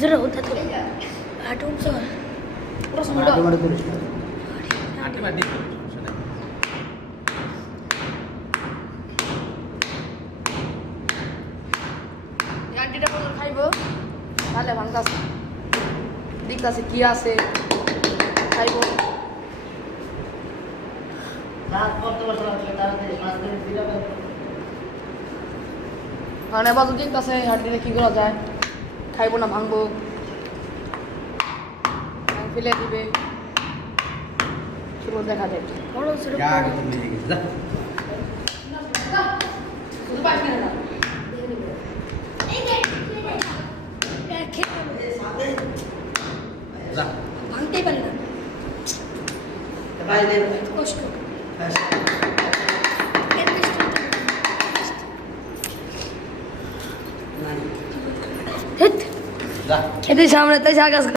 जरा होता तो आटून सर পুরো সময় আগে মারে তুলিস আটে মাটি আন্টিটা কত খাইবো তাহলে ভাঙতাছে দেখতাছে কি আছে খাইবো রাত কত বছর লাগে তাড়াতাড়ি মাছ ধরে দিলা মানে বাজু দেখতাছে হাড্ডিটা কি করা যায় খাইবো না ভাঙবো ফেলে দিবে শুরু দেখা যায় বড় ছোট যা কিছু নিয়ে গেছে যা শুধু পারবি না যা ভাঙতেই পারি না ভাই দে কষ্ট নাই হেট যা খেতে সামনে তাই ঝাগাস